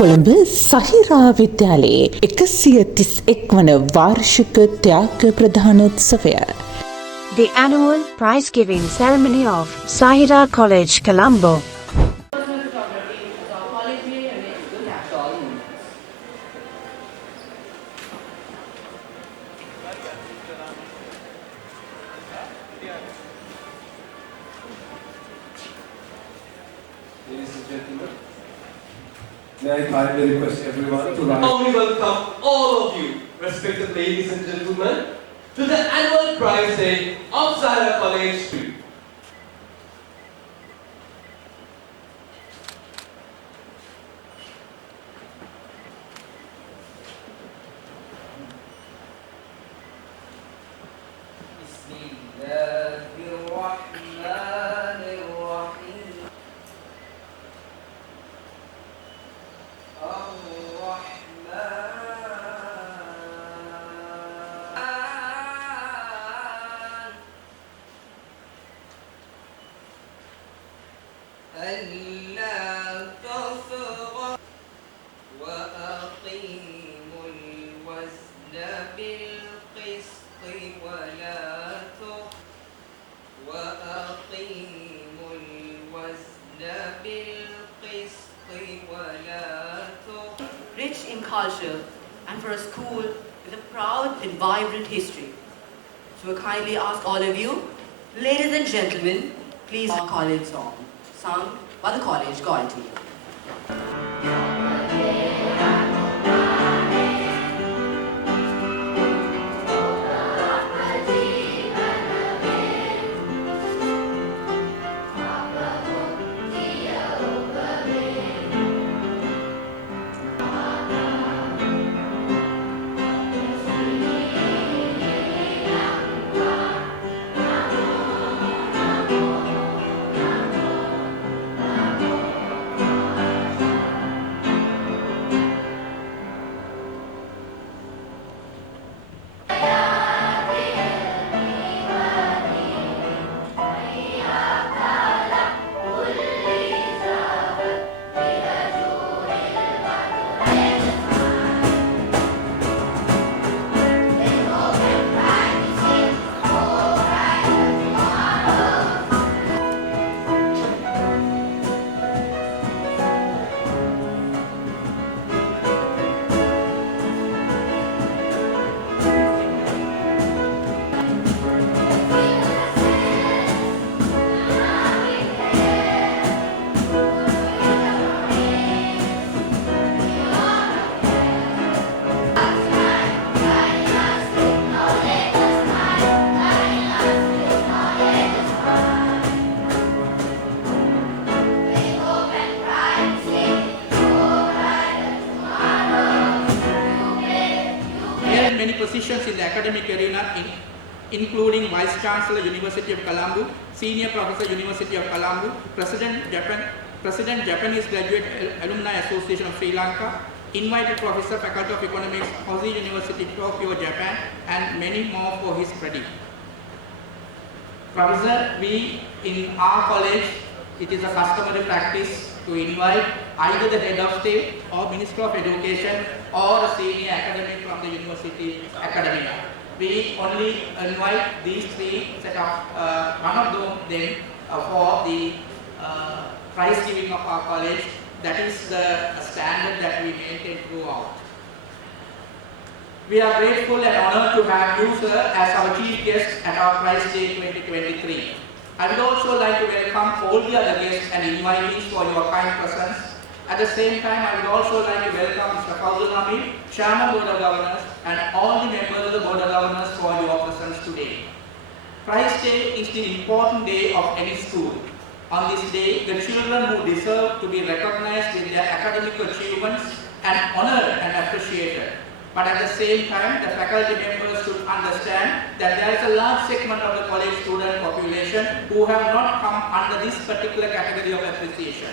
Colombo Zahira විද්‍යාලයේ 131 වන වාර්ෂික ත්‍යාග ප්‍රදානෝත්සවය. The annual prize-giving ceremony of Zahira College, Colombo. Ladies and gentlemen, may I kindly request everyone to rise. We welcome all of you, respected ladies and gentlemen, to the annual prize day of Zahira College. Rich in culture and for a school with a proud and vibrant history. So I kindly ask all of you, ladies and gentlemen, please our college song, sung by the college Goalty. Many positions in the academic arena, including Vice Chancellor, University of Colombo, Senior Professor, University of Colombo, President, Japanese Graduate Alumni Association of Sri Lanka, Invited Professor, Faculty of Economics, Housei University, Tokyo, Japan, and many more for his credit. Professor, we in our college, it is a customary practice to invite either the head of state or Minister of Education or a senior academic from the university academia. We only invite these three set of one of them for the prize giving of our college. That is the standard that we maintain throughout. We are grateful and honored to have you, sir, as our chief guest at our Prize Day 2023. I would also like to welcome all the other guests and invitees for your kind presence. At the same time, I would also like to welcome Mr. Fawzul Hamid, Chairman Board of Governors, and all the members of the Board of Governors for your presence today. Prize Day is the important day of any school. On this day, the children who deserve to be recognized in their academic achievements and honored and appreciated. But at the same time, the faculty members should understand that there is a large segment of the college student population who have not come under this particular category of appreciation.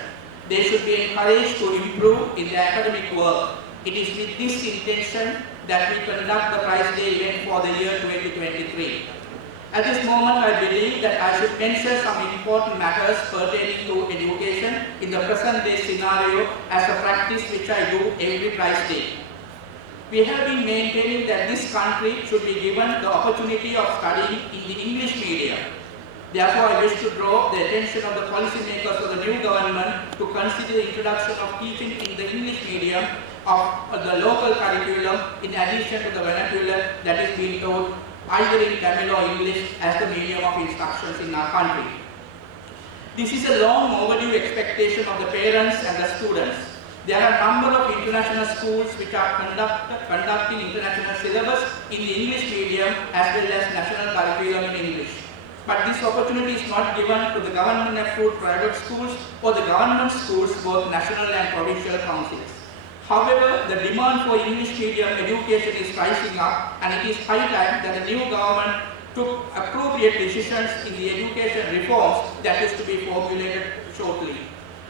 They should be encouraged to improve in their academic work. It is with this intention that we conduct the Prize Day event for the year 2023. At this moment, I believe that I should mention some important matters pertaining to education in the the present day scenario as a practice which I do every Prize Day. We have been maintaining that this country should be given the opportunity of studying in the English medium. Therefore, I wish to draw the attention of the policymakers of the new government to consider the introduction of teaching in the English medium of the local curriculum in addition to the vernacular that is being taught either in Tamil or English as the medium of instructions in our country. This is a long overdue expectation of the parents and the students. There are a number of international schools which are conducting international syllabus in the English medium as well as national curriculum in English. But this opportunity is not given to the government-approved private schools or the government schools, both national and provincial councils. However, the demand for English medium education is rising up, and it is high time that the new government took appropriate decisions in the education reforms that is to be formulated shortly.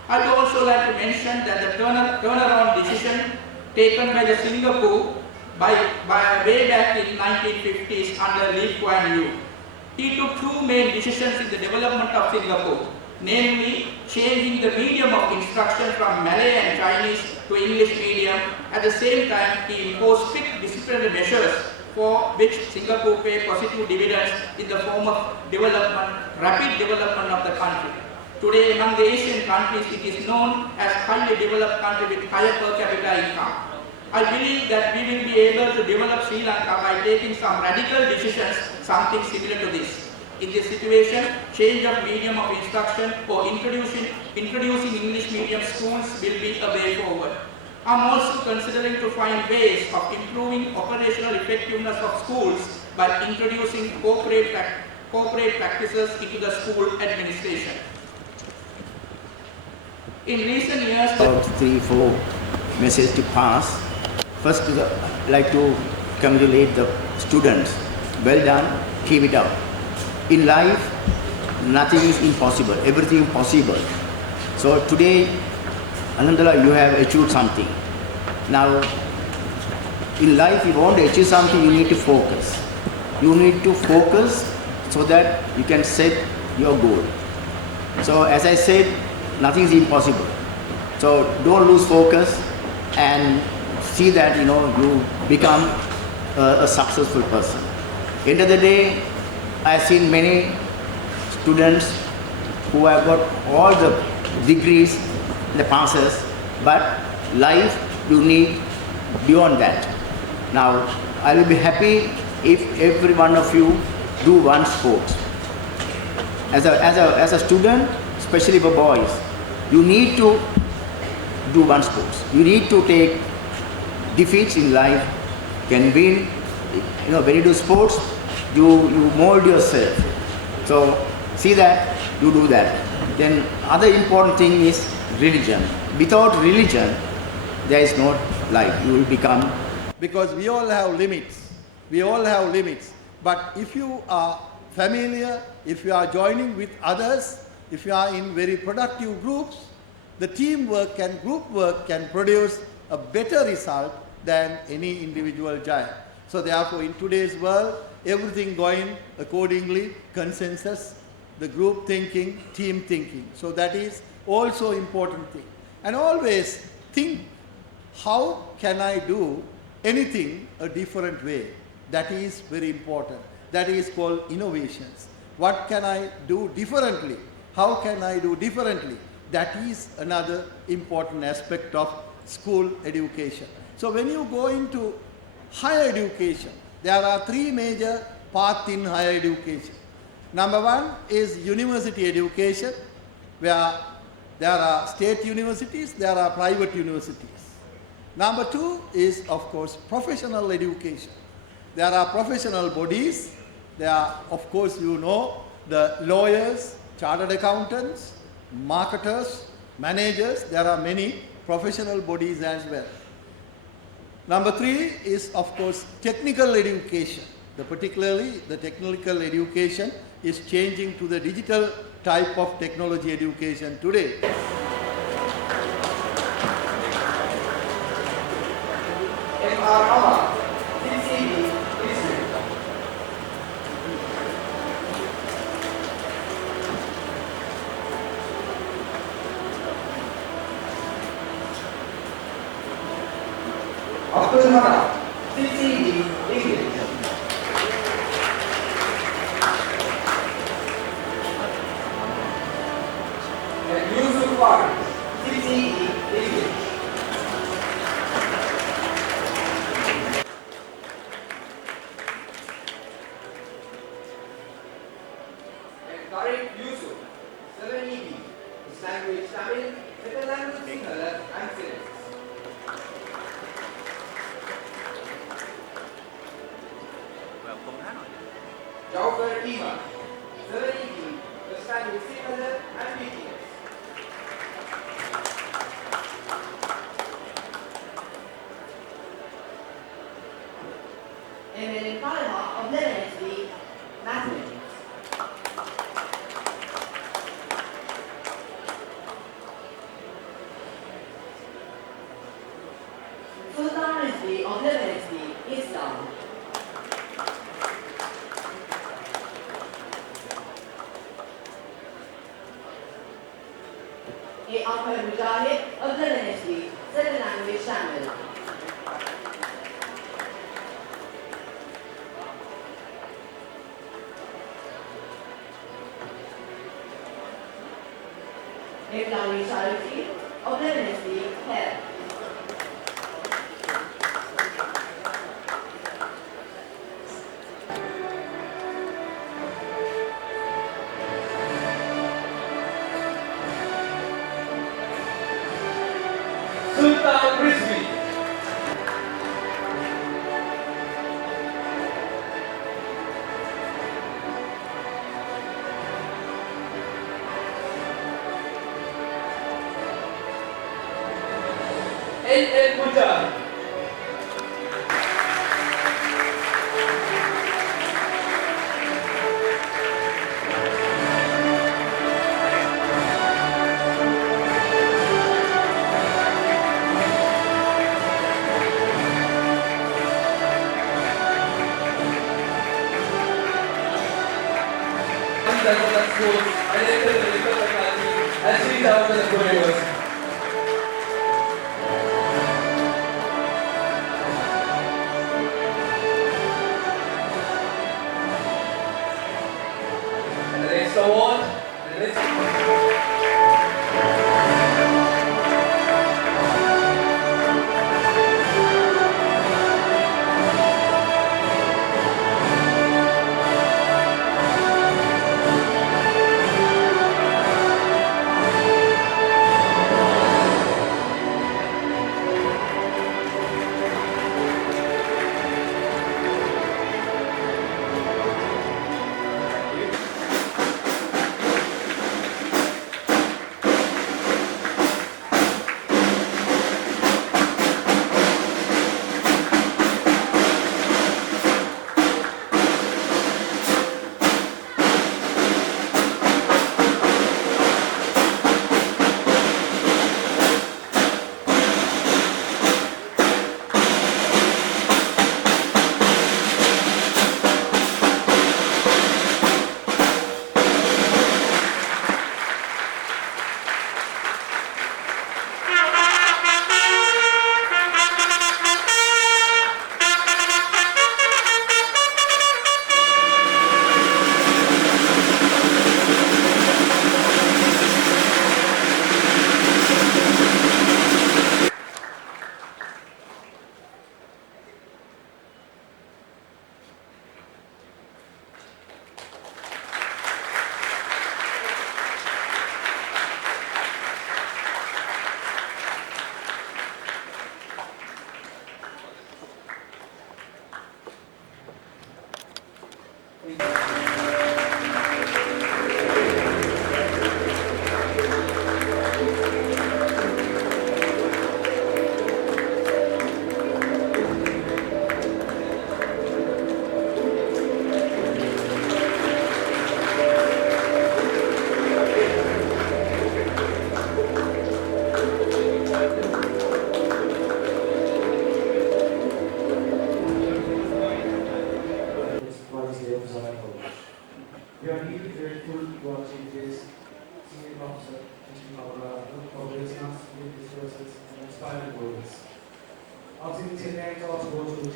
I would also like to mention that the turnaround decision taken by the Singapore by way back in 1950s under Lee Kuan Yew. He took two main decisions in the development of Singapore, namely changing the medium of instruction from Malay and Chinese to English medium. At the same time, he imposed strict disciplinary measures for which Singapore paid positive dividends in the form of rapid development of the country. Today, among the Asian countries, it is known as highly developed country with higher per capita income. I believe that we will be able to develop Sri Lanka by taking some radical decisions, something similar to this. In this situation, change of medium of instruction or introducing English medium schools will be a way forward. I am also considering to find ways of improving operational effectiveness of schools by introducing corporate practices into the school administration. In recent years, about 3-4 messages to pass. First, I'd like to congratulate the students. Well done, keep it up. In life, nothing is impossible, everything is possible. So today, Alhamdulillah, you have achieved something. Now, in life, if you want to achieve something, you need to focus. You need to focus so that you can set your goal. So as I said, nothing is impossible. So don't lose focus and see that you become a successful person. End of the day, I've seen many students who have got all the degrees in the passes, but life you need beyond that. Now, I will be happy if every one of you do one sport. As a student, especially for boys, you need to do one sport. You need to take defeats in life, can win. When you do sports, you mold yourself. So see that, you do that. Then other important thing is religion. Without religion, there is no life. You will become. Because we all have limits. We all have limits. But if you are familiar, if you are joining with others, if you are in very productive groups, the teamwork and group work can produce a better result than any individual giant. So therefore, in today's world, everything going accordingly, consensus, the group thinking, team thinking. So that is also important thing. And always think, how can I do anything a different way? That is very important. That is called innovations. What can I do differently? How can I do differently? That is another important aspect of school education. So when you go into higher education, there are three major paths in higher education. Number one is university education, where there are state universities, there are private universities. Number two is, of course, professional education. There are professional bodies. There are, of course, the lawyers, chartered accountants, marketers, managers. There are many professional bodies as well. Number three is, of course, technical education. Particularly, the technical education is changing to the digital type of technology education today. Abdul Manaf, 6E English. And Yusuf Faris, 6E English. And Tariq Yusuf, 7EB, his language Tamil, second language Sinhala and Phoenix. Jaufer Iman, 7EB, his language Sinhala and PTS. Emil Kalha of Lebanon SB, Mathematics. Sultan Rizvi of Lebanon SB, Islam. A. Ahmed Mujahid of Lebanon SB, second language Tamil. Evlani Sharifi of Lebanon SB, Hair. Sultan Rizvi. N.N. Mujahid. Schools and entered the medical faculty at Sri Davanagere University. And the next award, the next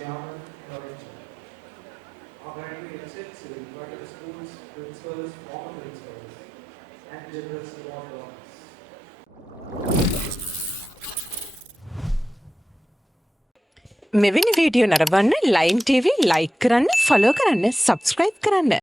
chairman and our HR. Our primary assets will invite the schools, principals, former principals, and general support workers. මෙවැනි video නරඹන්න line TV like කරන්න follow කරන්න subscribe කරන්න